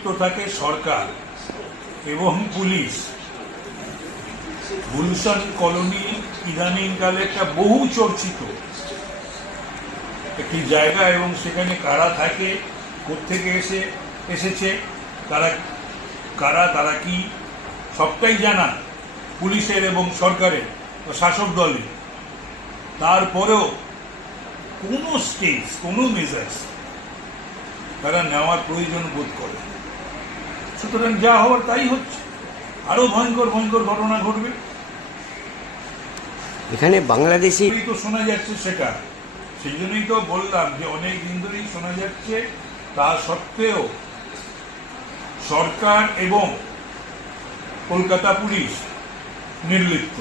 নির্লিপ্ত থাকে সরকার এবং পুলিশ। গুলশান কলোনি ইদানিংকালে একটা বহু চর্চিত একটি জায়গা, এবং সেখানে কারা থাকে, কোত্থেকে এসেছে, তারা কি সবটাই জানা পুলিশের এবং সরকারের, শাসক দলের। তারপরেও কোনো স্টেজ, কোনো মেজার্স তারা নেওয়ার প্রয়োজন বোধ করে। সুতরাং যা হওয়ার তাই হচ্ছে, আরো ভয়ঙ্কর ভয়ঙ্কর ঘটনা ঘটবে। এখানে বাংলাদেশি তো শোনা যাচ্ছে সেটা, সেই জন্যই তো বললাম যে অনেক দিন ধরেই শোনা যাচ্ছে। তা সত্ত্বেও সরকার এবং কলকাতা পুলিশ নির্লিপ্ত।